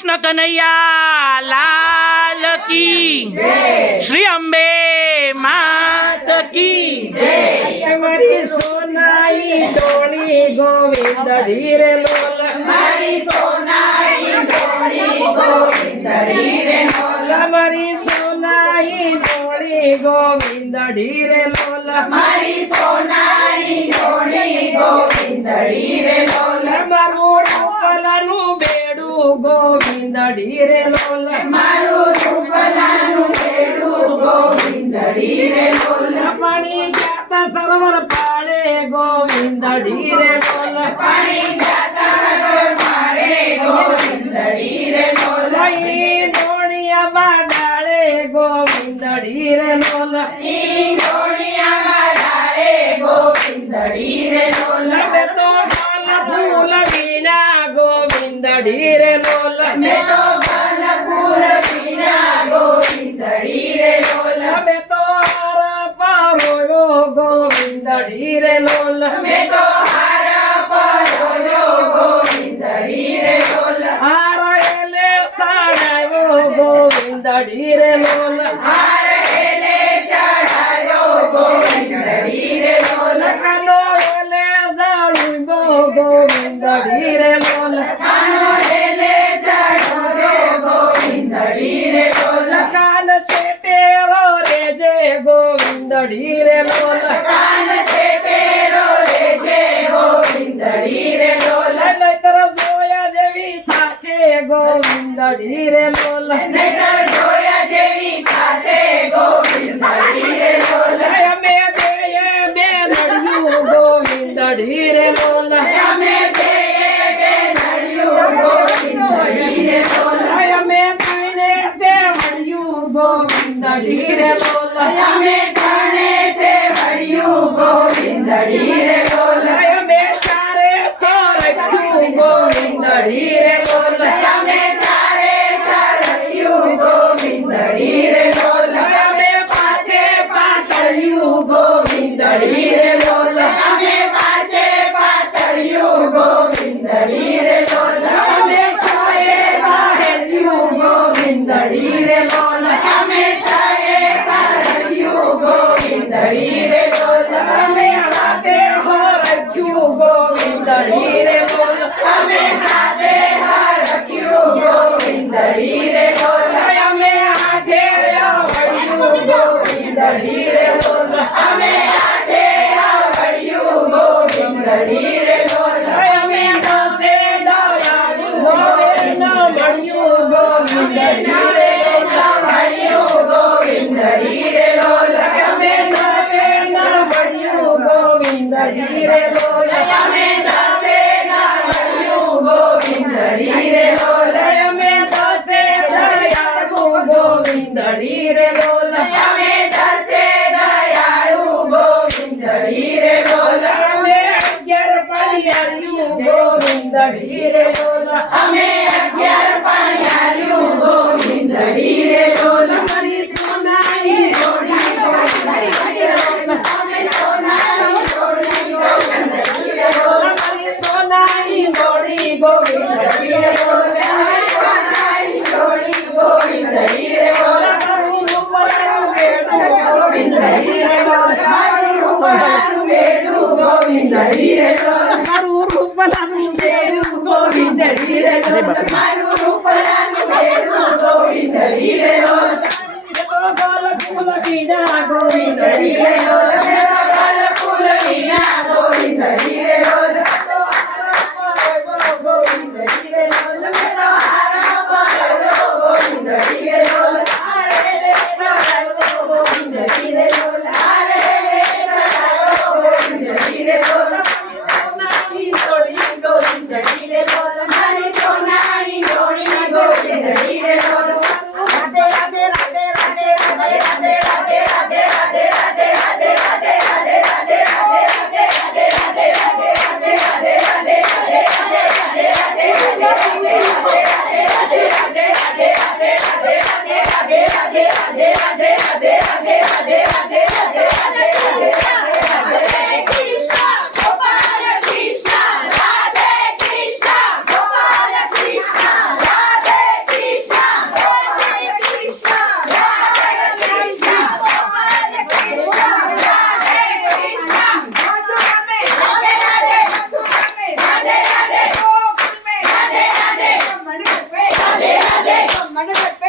कृष्ण कन्हैया लाल की जय। श्री अम्बे मात की जय। हमारी सोनाई डोली गोविंद धीरे लोल, हमारी सोनाई डोली गोविंद धीरे लोल, हमारी सोनाई डोली गोविंद धीरे लोल, हमारी सोनाई डोली गोविंद धीरे लोल, मारू रूपलानु बेडू गोविंद धीरे लोल, मारू रूपलानु बेडू गोविंद धीरे लोल, पाणी जाता सरोवर पाळे गोविंद धीरे लोल, पाणी जाता सरोवर पाळे गोविंद धीरे लोल, डोळिया बाडाळे गोविंद धीरे लोल, डोळिया बाडाळे गोविंद धीरे लोल, मैं तो गाल फूल बिना गोविंद धीरे लोल, मैं तो गाल फूल बिना गोविंद धीरे लोल, मैं तो हार पारो गोविंद धीरे लोल, मैं तो हार परोयो गोविंद धीरे लोल, हार एले साड़ायो गोविंद धीरे लोल, हार एले चढ़ायो गोविंद धीरे लोल, कानो एले जाळुबो गोविंद धीरे लोल, कानो एले चढ़ायो गोविंद धीरे लोल, कान शेटेरो रेजे गोविंद धीरे लोल, कान से पेरो रे जय गोविंद धीरे लोल, नैतर सोया जेवी थाशे गोविंद धीरे लोल, नगर जोया जेवी खासे गोविंद धीरे लोल, में बेये बेनड़ियू गोविंद धीरे लोल, हमें देये बेनड़ियो गोविंद धीरे लोल, में खाने देवड़ियू गोविंद धीरे लोल, हमें खाने ते बड़ियो गोविंद धीरे लोल, में सारे सोरक्यू गोविंद धीरे लोल, हमें सारे सारथियो गोविंद धीरे लोल, में पासे पातलियू गोविंद धीरे लोल, हमें पाचे पातरियो गोविंद धीरे लोल, में साए साहेलियू गोविंद धीरे लोल, हमें सारे सारथियो गोविंद धीरे लोल, में आते हो रक्यू गोविंद धीरे लोल, हमें साथे हारकियो गोविंद धीरे लोल, में आठे बड़ियू गोविंद धीरे लोल, हमें आटे बड़ियो गोविंद धीरे लोल, में दसे दयालु गोविंद बड़ियू गोविंद धीरे लोल, बड़ियो गोविंद धीरे लोल, में दसे बड़ियू गोविंद धीरे लोल, हमें दसे बड़ियो गोविंद धीरे लोल, में दसे दयालु गोविंद धीरे लोल, हमें दसे दयालु गोविंद धीरे लोल, में अज्ञर पड़ियू गोविंद धीरे लोल, हमें 11 पानियालियो गोविंद धीरे लोल, हमारी सोनाई डोरी गोविंद धीरे लोल, हमें सोनाई डोरी गोविंद धीरे लोल, हमारी सोनाई डोरी गोविंद धीरे लोल, हमें सोनाई डोरी गोविंद धीरे लोल, गोविंद धीरे लोल, मारू रूपलानु बेडू गोविंद धीरे लोल, मारू रूपलानु बेडू गोविंद धीरे लोल, मारू रूपलानु बेडू गोविंद धीरे लोल, गोल फूल बिना गोविंद धीरे लोल, काल फूल बिना गोविंद धीरे लोल, गोविंद धीरे लोल, गोविंद धीरे लोल, गोविंद धीरे लोल, गोविंद धीरे लोल, सोनाई डोरी गोविंद धीरे लोल, हमारी सोनाई डोरी गोविंद धीरे लोल, राधे राधे राधे राधे राधे राधे राधे राधे राधे राधे राधे ગણપતિ